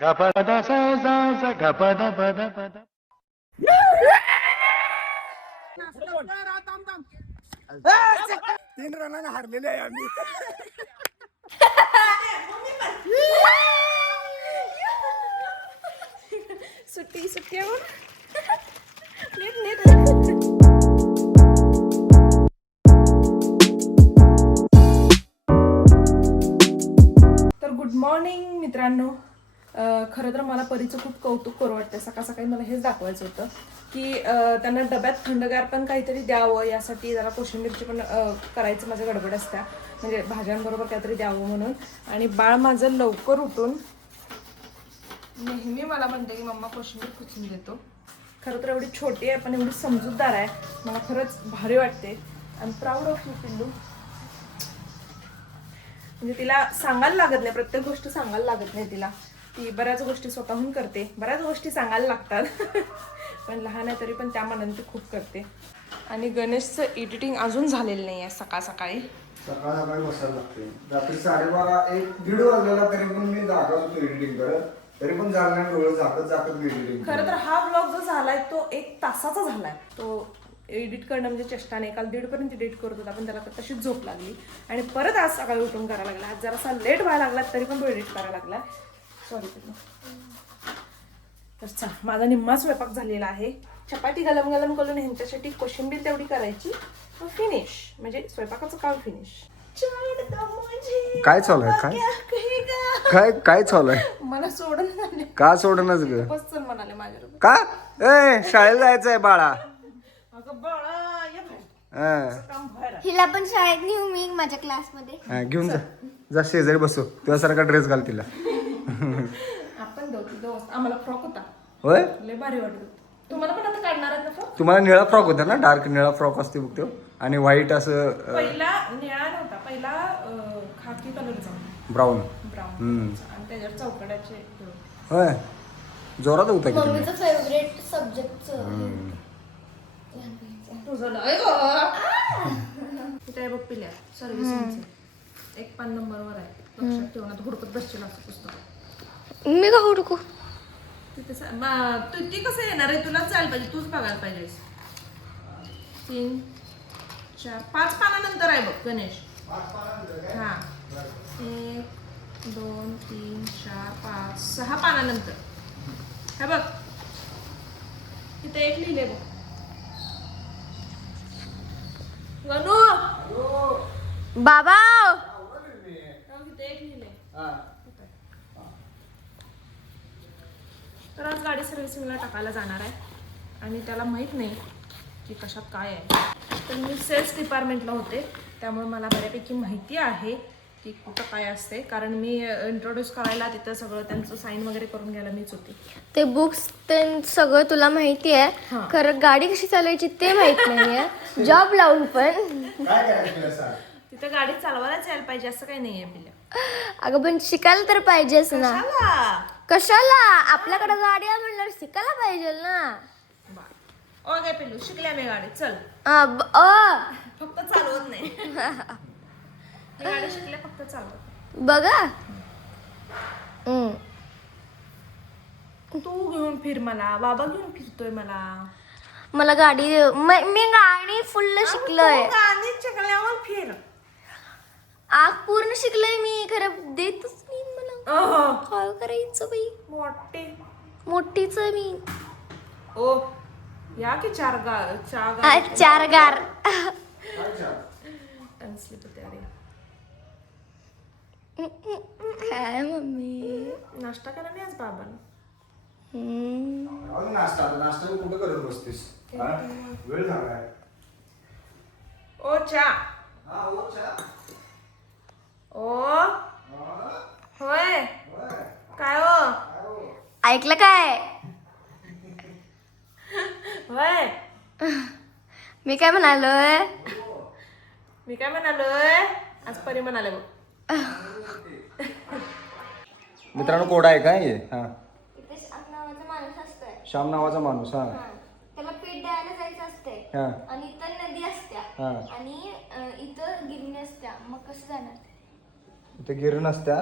गपदा सा सा सा गपदा पदा पदा. तीन रनाने हारलेले आहे आम्ही. सुट्टी सुट्टी नीट नीट. तर गुड मॉर्निंग मित्रांनो. खरं तर मला परीचं खूप कौतुक करू वाटतं. सकाळ सकाळी मला हेच दाखवायचं होतं की त्यांना डब्यात थंडगार पण काहीतरी द्यावं, यासाठी जरा कोशिंबीरची पण करायचं माझं गडबड असत्या, म्हणजे भाज्यांबरोबर काहीतरी द्यावं म्हणून. आणि बाळ माझं लवकर उठून नेहमी मला म्हणते की मम्मा कोशिंबीर कुचून देतो. खरं तर एवढी छोटी आहे पण एवढी समजूतदार आहे. मला खरंच भारी वाटते. I am proud of you पिल्लू. म्हणजे तिला सांगायला लागत नाही, प्रत्येक गोष्ट सांगायला लागत नाही तिला. ती बऱ्याच गोष्टी स्वतःहून करते, बऱ्याच गोष्टी सांगायला लागतात. पण लहान आहे तरी पण त्या मनाने ती खूप करते. आणि गणेशचं एडिटिंग अजून झालेलं नाही आहे. सकाळ सकाळी सकाळी बसायला लागते. रात्री 12:30-1-1:30 वाजलेला तरी पण मी जागा होतो एडिटिंग करत. तरी पण झालं नाही, डोळे झाकत मी एडिटिंग. खरं तर हा ब्लॉग जो झालाय तो 1 तासाचा झालाय. तो एडिट करणं म्हणजे चेष्टा नाही. काल 1:30 एडिट करत होता पण त्याला तशीच झोप लागली आणि परत आज सकाळी उठून करायला लागला. आज जरासा लेट व्हायला लागला तरी पण तो एडिट करायला लागला. सॉरी. तर चल, माझा निम्मा स्वयंपाक झालेला आहे. चपाती गलम गलम करून ह्यांच्यासाठी कोशिंबीर तेवढी करायची, फिनिश. म्हणजे स्वयंपाकाचं काम फिनिश. काय चालू आहे? काय चालू आहे? मला सोडून झाले. का सोडणच ग? बस चल म्हणाले माझ्याबरोबर. का शाळेला जायचंय बाळा? अगं बाळा ये बाहेर. हा. काम बाहेर आहे. हिला पण शाळेत नेऊ मी माझ्या क्लासमध्ये. घेऊन जा शेजारी बसू, तुझ्यासारखा ड्रेस घाल तिला. आपण दोस्त आम्हाला फ्रॉक होता, होय, लय भारी वाटत होता. तुम्हाला पण आता काढणार आहेत ना फ्रॉक? तुम्हाला निळा फ्रॉक होता ना, डार्क निळा फ्रॉक असते बघ तो, आणि व्हाईट असं पहिला निळा नव्हता, पहिला खाकी कलरचा ब्राऊन. ब्राऊन आणि त्याच्यावर चौकड्याचे. होय, जोरात होता की तुम्ही. मम्मीचं फेवरेट सब्जेक्ट. तुझं नाही गं. तिथे आहे बघ पिल्या सर्व्हिसिंगचं. 1 पान नंबरवर आहे, लक्षात ठेवून. आता हुडकत बसशील असं पुस्तक. मी का हुडकू? तिथे ती कसं येणार आहे? तुलाच जायला पाहिजे, तूच बघायला पाहिजेस. 3, 4, 5 पानानंतर आहे बघ गणेश. हा, 1, 2, 3, 4, 5, 6 पानानंतर हे बघ. तिथे 1 लिहिले बघ. गणू बाबा तिथे 1 लिहिले. तर आज गाडी सर्व्हिसिंगला टाकायला जाणार आहे आणि त्याला माहीत नाही की कशात काय आहे. तर मी सेल्स डिपार्टमेंटला होते, त्यामुळे मला बऱ्यापैकी माहिती आहे की कुठं काय असते. कारण मी इंट्रोड्यूस करायला तिथं सगळं त्यांचं साईन वगैरे करून घ्यायला मीच होती. ते बुक्स ते सगळं तुला माहिती आहे, हां. खरं गाडी कशी चालवायची ते माहित नाहीये. जॉब लावून पण. तिथं गाडी चालवायलाच यायला पाहिजे असं काही नाही आहे पिल्या. अगं पण शिकायला तर पाहिजेच ना. कशाला? कशाला? आपल्याकडे गाडी आहे म्हणल्यावर शिकायला पाहिजे ना. ओ काय पिल्लू, शिकल्या मी गाडी. चल, फक्त चालवत नाही. मी गाडी शिकल्या, फक्त चालवत नाही. बघा. तू घेऊन फिर मला, बाबा घेऊन फिरतोय मला. मला गाडी मी गाडी फुल्ल शिकलोय. तू गाडी शिकल्यावर फिर. आग पूर्ण शिकलोय मी, खरं देतच नाही मला. काय करायचं बाई, मोठीच आहे मी. ओ या की चार चार गार. काय मम्मी? नाश्ता करा नाही आज बाबांना. नाश्ता कुठं करत बसतेस? वेळ झालाय. ओ चा. ओ होय. काय हो? ऐकलं काय? होय. मी काय म्हणालोय? आज परी म्हणाले बघ. मित्रांनो, कोडा आहे काय? हा, नावाचा माणूस असतोय. श्याम नावाचा माणूस. हा, त्याला पीठ द्यायला जायचं असते. हा, आणि इथं नदी असत्या हा. आणि इथं गिरणी असत्या. मग कसं जाणार? इथे गिरण असत्या,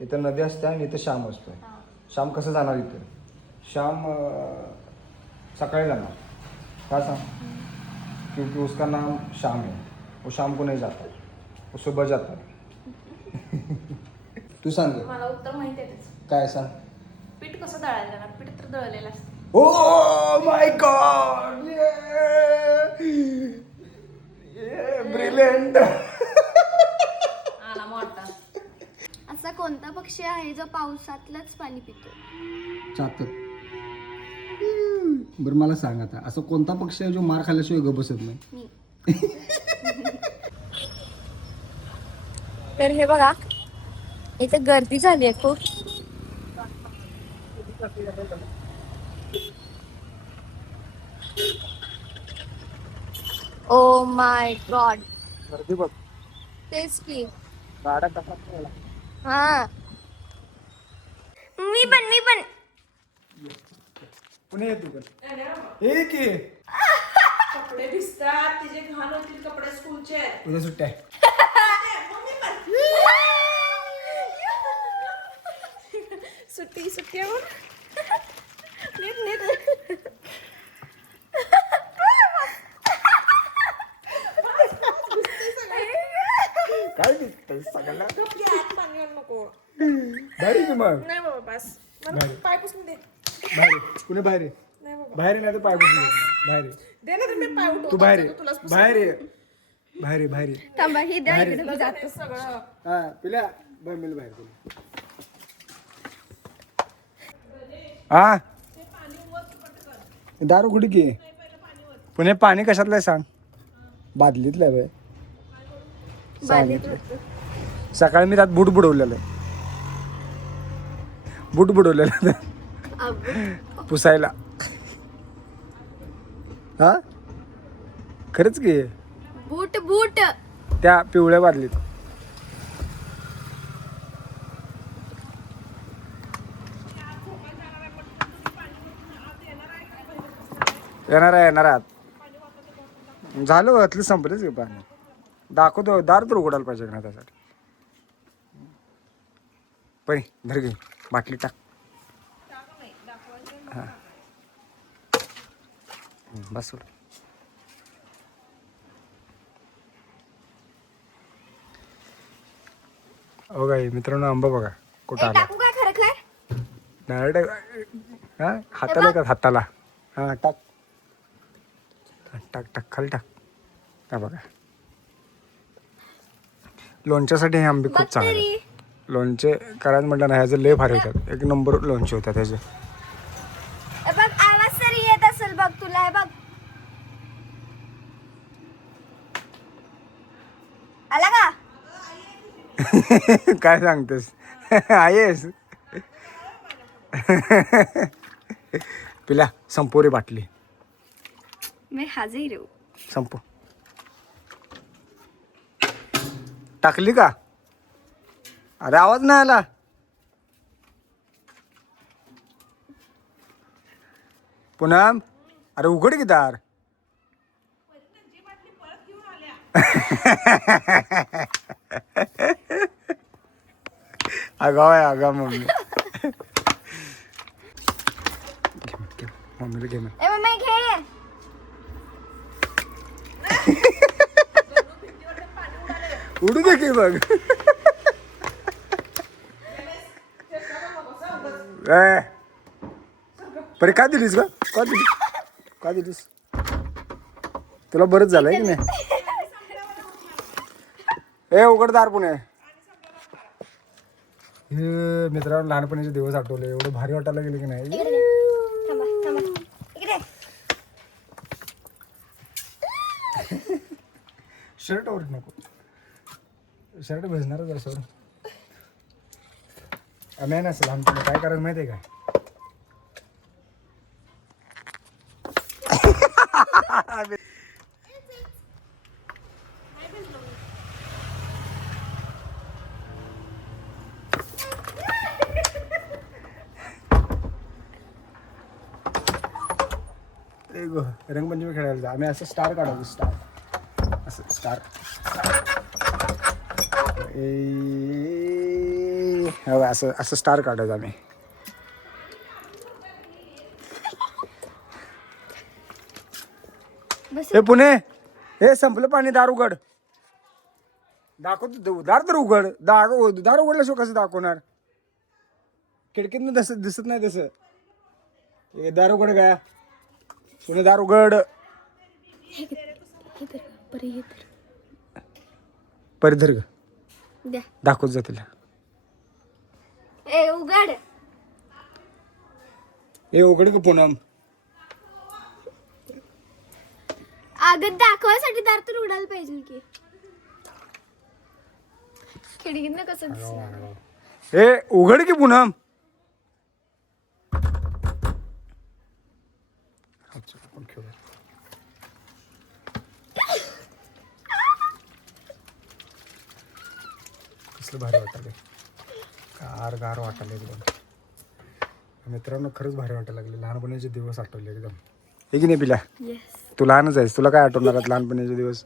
इथं नदी असत्या आणि इथं श्याम असतोय. श्याम कसं जाणार इथे? श्याम सकाळी जाणार. का सांग? क्योंकि उसका नाम श्याम है. वो शाम को नहीं जाता, वो सुबह जाता. तू सांग मला उत्तर माहिती आहे त्याचं. काय सांग. पीठ कसं दळायला जाणार? पीठ तर दळलेलं असतं. Oh my God! Brilliant! आला मोठा. असा कोणता पक्षी आहे जो पावसातलंच पाणी पितो? चातक. बरं मला सांग आता, असं कोणता पक्षी आहे जो मार खाल्ल्याशिवाय गप बसत नाही? मी. तर हे बघा इथे गर्दी झाली आहे खूप. Oh my God. गर्दी बघ. तेच की. गाड्या कसा हा मी पण पुणे येतो पण हे की कपडे भिजतात, तिचे घाण होतील कपडे स्कूलचे. उद्या सुट्ट्या आहे. सुट्टी सुट्ट्यावर नीट नीट. काय दिसतंय सगळ्याला? पाणी आणू नको. बाहेर की मग नाही बाबा बस. मला बाहेर. पाय पुसून दे. बाहेर पुणे बाहेर आहे. नाही बाबा बाहेर आहे, नाही तर पाय पुसून दे. बाहेर आहे. दे ना, तर मी पाय उठवतो. तू बाहेर आहे. तुलाच पुसून बाहेर आहे. बाहेर आहे, बाहेर आहे. थांबा ही द्या बाहेर. इकडे मी जाते. सगळं. हा पिल्या बाहेर मिळेल बाहेर तुला. हा दारू कुठे की पुणे पाणी कशातलं आहे सांग. बादलीतलं आहे बाई. सांगितलं. सकाळी मी त्यात बूट बुडवलेलं आहे. बूट बुडवलेलं आहे पुसायला. हा खरंच की बूट बूट. त्या पिवळ्या बादलीत. येणार आहे येणार आहात. झालं आतलं संपलंच की पाणी. दाखवतो दार तर उघडायला पाहिजे ना त्यासाठी. पण धर घे बाटली टाक. हां बस सोड. हो काय मित्रांनो आंबा बघा कुठं आला. टाकू काय खरं काय? डायरेक्ट हां हाताला का हाताला. हां टाक टाक टाक खाली टाक. हा बघा लोणच्यासाठी हे आंबे खूप चांगले. लोणचे करायचं म्हटलं ना ह्याचे लय भारी होतात. एक नंबर लोणचे होतात ह्याचे. बघ आवाज तरी येत असेल बघ तुला. हे बघ आला का? काय सांगतेस आहेस. पिल्या संपोरी बाटली मी हाजीर हूं. संपो. टाकली का? अरे आवाज नाही आला. पूनम अरे उघड की दार. आगाव आहे आगाव मम्मी. घे मम्मीला घे. ए मम्मी घे. उडू दे की बघ. परे का दिलीस का? का दिलीस? तुला बरंच झालंय की नाही? ए उघडदार पुणे. हे मित्रांनो लहानपणीचे दिवस आठवले. एवढं भारी वाटायला गेले की नाही. थांबा थांबा इकडे. शर्ट वर नको. शर्ट भेजणारच आहे सर. नाही नसेल लहानपणी काय करायचं माहिती आहे का? रंगपंचमी खेळायला जा. आम्ही असं स्टार काढायचो. स्टार असं स्टार. असं असं स्टार काढायचं आम्ही. बस हे पुणे हे संपलं पाणी, दार उघड. दाखवतो दार तर उघड. दार उघडल्याशिवाय कसं दाखवणार? खिडकीतनं दिसत नाही तसं. हे दार उघड काय पुणे, दार उघड. परिधर ग द्या दाखवत जा तिला. ए उघड. हे उघड का पूनम? अगं दाखवायसाठी दार तर उडायला पाहिजे की. खिडकीतनं कसं दिसणार? हे उघड की पूनम. कसलं भारी वाटायला, गार वाटायला एकदम. मित्रांनो खरंच भारी वाटायला लागले. लहानपणीचे दिवस आठवले एकदम. हे की नाही पिल्या? येस तू लहानच आहेस, तुला काय आठवणार आहेत लहानपणीचे दिवस?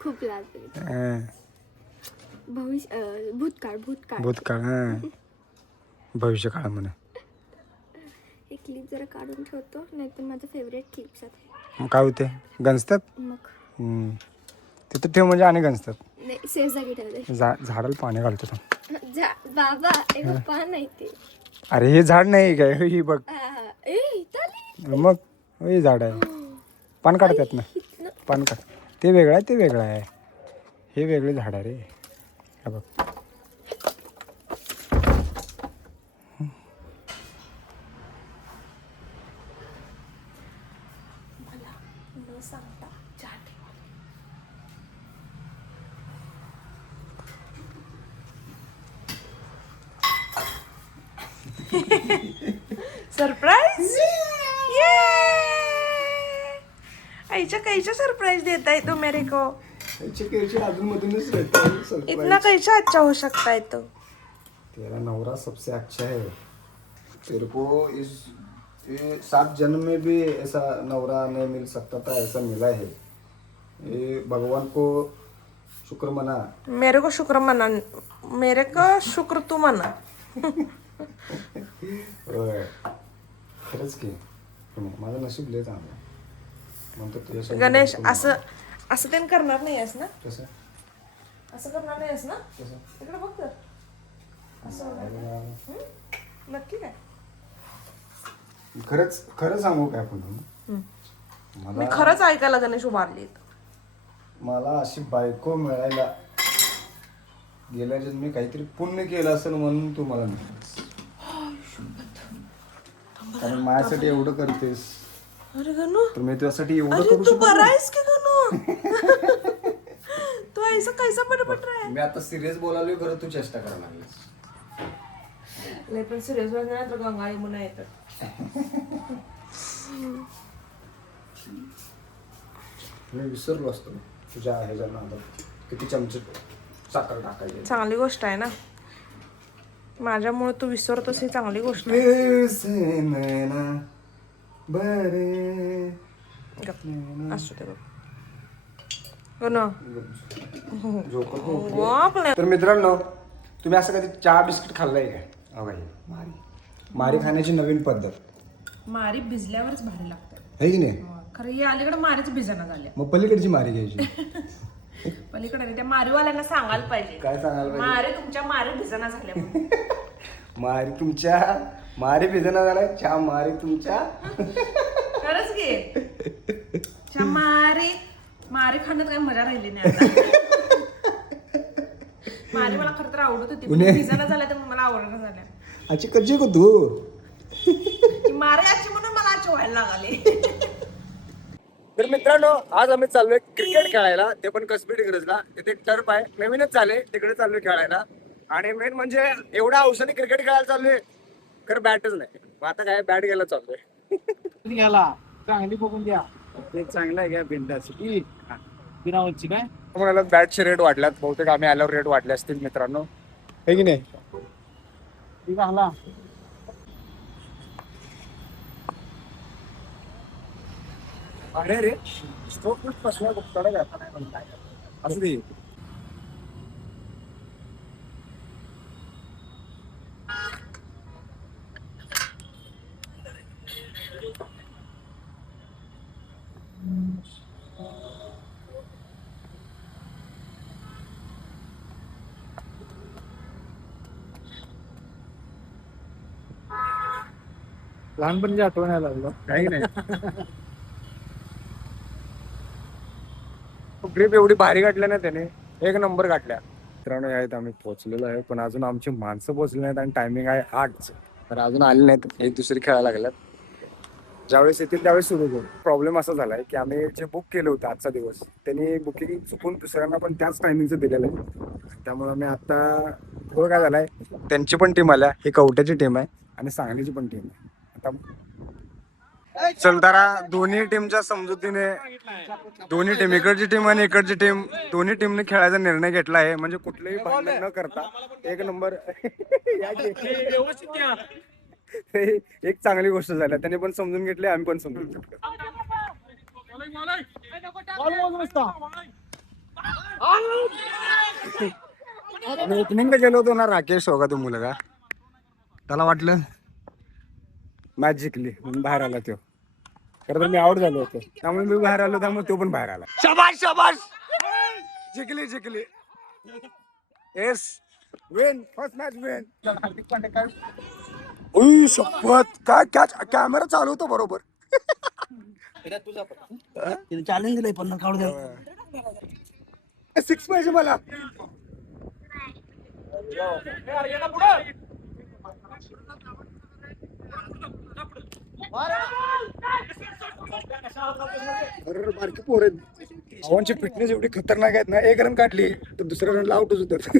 खूप लाज हं. भविष्य भूतकाळ भूतकाळ. भूतकाळ भविष्य काळ म्हणा. हे क्लिप जरा काढून ठेवतो, नाहीतर माझं फेवरेट क्लिप्स आहे. मग काय होते, गंजतात. मग तिथं ठेव म्हणजे आणि गंजतात. नाही सेफ जागी ठेवते. झाडाला पाणी घालतो तो. बाबा एक पान नाही ते. अरे हे झाड नाही काय, ही बघ. ए इथं आली. मग हे झाड आहे, पान काढतात ना. पान काढ. ते वेगळं आहे, ते वेगळं आहे. हे वेगळे झाड आहे रे. हे बघ. सरप्राईज. आईच्या कैच्या सरप्राईज देत आहे तो मेरे को. इतना कैसा अच्छा हो सकता है तो. तेरा नवरा सबसे अच्छा है. तेरे को ये 7 जन्म में भी ऐसा नवरा नहीं मिल सकता था, ऐसा मिला है. ये भगवान को शुक्र मना. मेरे को शुक्र मना, मेरे को शुक्र तू मना. होय. खरंच की माझं नशीब लय चांगलं म्हणतो तुझ्या. गणेश असं असं ते करणार नाही आहेस ना? कसं असं करणार नाही आहेस ना? कसं इकडे बघ तर. असं नक्की काय? खरं सांगू काय पण मी खरंच ऐकायला गणेश उभारली. मला अशी बायको मिळायला गेल्या जन्मी काहीतरी पुण्य केलं असेल म्हणून तू मला मिळालीस. कारण माझ्यासाठी एवढं करतेस. अरे गणू, तर मी तुझ्यासाठी एवढं अरे करू तू शकतो. बरा आहेस की गणू? तू ऐसा कैसा पटपट रहा है? मी आता सिरियस बोलालोय, खरं तू चेष्टा करायला लागलीस. लय पण सिरियस व्हायचं नाही तर गंगा यमुना येतात. मी विसरलो असतो तुझ्या ह्याच्या नादात किती चमचे साखर टाकायची. चांगली गोष्ट आहे ना, माझ्यामुळे तू विसरतोस ही चांगली गोष्ट आहे. असू दे बघ. तर मित्रांनो, तुम्ही असं कधी चहा बिस्किट खाल्लंय काय? मारी खाण्याची नवीन पद्धत. मारी भिजल्यावरच भारी लागते आहे की नाही? खरं ही अलीकडे मारीच भिजना झाल्या. मग पलीकडची मारी घ्यायची. पलीकडे नाही, त्या मारीवाल्यांना सांगायला पाहिजे. काय सांगायला पाहिजे? मारी तुमच्या मारी भिजना झाल्या म्हणून. मारी भिजना झालाय. चहा मारी तुमच्या. खरंच घे. मारी खाण्यात काही मजा राहिली नाही आता. मारी मला खरं तर आवडत होती, पण भिजना झाल्या तर मला आवडत झाल्या. आजी कच्ची का तू? मारी आजची म्हणून मला आजची व्हायला लागले. तर मित्रांनो, आज आम्ही चाललोय क्रिकेट खेळायला, ते पण कसबी डिग्रजला. तिथे टर्फ आहे, नवीनच झाले, तिकडे चाललोय खेळायला. आणि मेन म्हणजे एवढा औषधी क्रिकेट खेळायला चाललोय, खरं बॅटच नाही. मग आता काय बॅट घ्यायला चाललोय. घ्यायला चांगली बघून द्या. एक चांगला आहे घ्या बिंदाची बिनावरची काय म्हणाला बॅटचे रेट वाढल्यात, बहुतेक आम्ही आल्यावर रेट वाढले असतील मित्रांनो, हे की नाही? ठीक आहे. अरे रे स्ट्रोक पासून असू दे. लहानपणीची आठवण यायला लागलं. काही नाही. ट्रिप एवढी भारी काढल्या ना त्याने, एक नंबर काढल्या. मित्रांनो आहेत आम्ही पोहोचलेलो आहे, पण अजून आमची माणसं पोहोचली नाहीत आणि टायमिंग आहे 8. तर अजून आले नाहीत, एक दुसरी खेळायला लागल्यात. ज्यावेळेस येतील त्यावेळेस सुरू करू. प्रॉब्लेम असा झालाय की आम्ही जे बुक केलं होतं आजचा दिवस, त्यांनी बुकिंग चुकून दुसऱ्यांना पण त्याच टायमिंगचं दिलेलं आहे. त्यामुळे मी आता थोडं काय झालंय, त्यांची पण टीम आल्या, ही कवट्याची टीम आहे आणि सांगलीची पण टीम आहे. आता चल जरा दोन्ही टीमच्या समजुतीने, दोन्ही टीम, इकडची टीम आणि इकडची टीम, दोन्ही टीमने खेळायचा निर्णय घेतला आहे. म्हणजे कुठलेही भांडण न करता एक नंबर. एक चांगली गोष्ट झाली, त्यांनी पण समजून घेतले, आम्ही पण समजून घेतलं. ओपनिंगला गेलो होतो ना, राकेश होगा तो मुलगा, त्याला वाटलं मॅच जिंकली म्हणून बाहेर आला तो. खरं तर मी आउट झालो होतो, त्यामुळे मी बाहेर आलो, त्यामुळे तो पण बाहेर आला. शाबाश शाबाश, जिंकली जिंकली. Yes, win, first match win. Hardik Pandya काय उई शपथ, काय कॅच, कॅमेरा चालू होतो बरोबर. चॅलेंज दिलंय पण काढू द्या. 6 पाहिजे मला. बारकी पोर भावांची फिटनेस एवढी खतरनाक आहेत ना, एक रन काढली तर दुसऱ्या रनला आउटच होतात.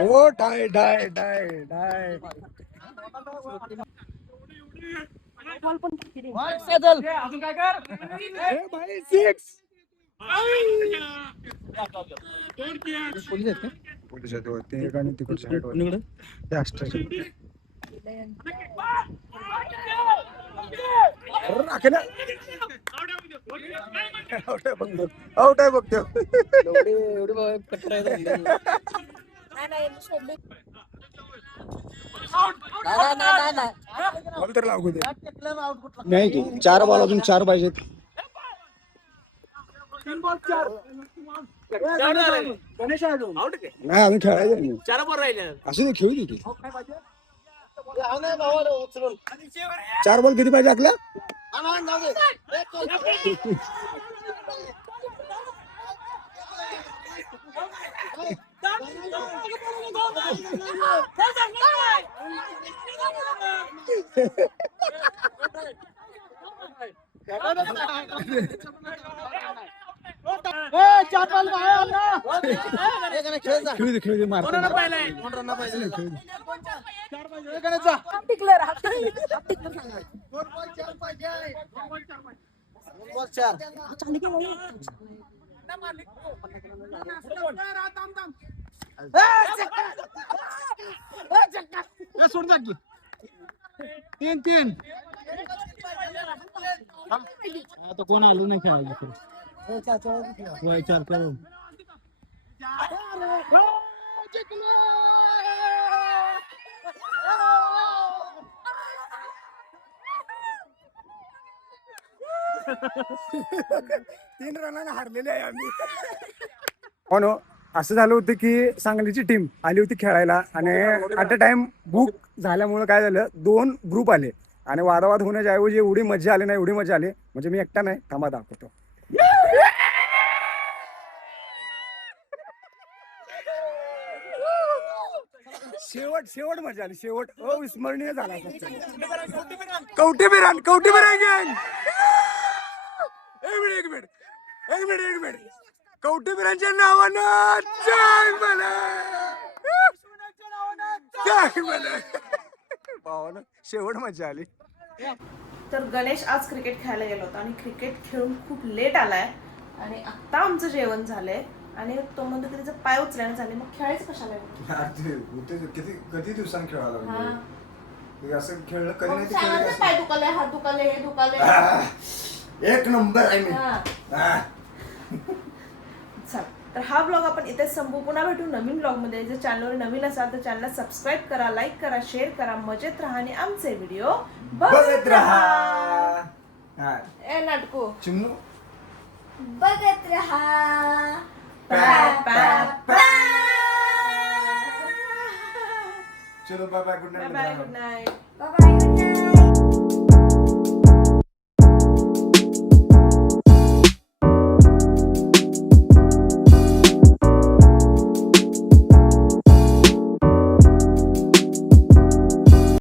हो, डाय डाय डाय डाय. भाई 6. पोलीस आहेत ते, एक आणि तिकडच्या साईडवर ते असतात. आउट आहे बघतो. बॉल तर लागू दे. नाही की 4 बॉल अजून 4 पाहिजेत. नाही अजून खेळायचं, 4 बॉल राहिले असं नाही, खेळू दे की. 4 बॉल किती पाहिजे आपल्या? खेळू दे मार. सोड 3-3. आता कोण आलो नाही खेळायला. 4 3 रनाने हारलेले आहे आम्ही. हो नो, असं झालं होतं की सांगलीची टीम आली होती खेळायला आणि ॲट अ टाइम बुक झाल्यामुळे काय झालं, 2 ग्रुप आले आणि वादावाद होण्याच्या ऐवजी एवढी मजा आली ना, एवढी मजा आली म्हणजे मी एकटा नाही, थांबा दाखवतो. शेवट मजा आली, शेवट अविस्मरणीय झाला. कवटी बिरान गँग. एक मिनिट कवटी बिरांच्या नावानं जय मला भावानं शेवट मजा आली. तर गणेश आज क्रिकेट खेळायला गेला होता आणि क्रिकेट खेळून खूप लेट आलाय आणि आता आमचं जेवण झालंय आणि तो म्हणतो की त्याचा पाय उचल्याने झाले, मग खेळायचं कशाला? कधी दिवसांनी खेळायला असं खेळलं कधी नाही. पाय दुखाले, हात दुखाले, हे दुखाले. एक नंबर आहे मी. चल, तर हा ब्लॉग आपण इथेच संपू. पुन्हा भेटू नवीन ब्लॉग मध्ये. जर चॅनलवर नवीन असाल तर चॅनलला सबस्क्राईब करा, लाईक करा, शेअर करा, मजेत राहा आणि आमचे व्हिडिओ बघत राहा. ए नाटको चिमू बघत रहा. चलो bye bye good bye night bye good night bye bye.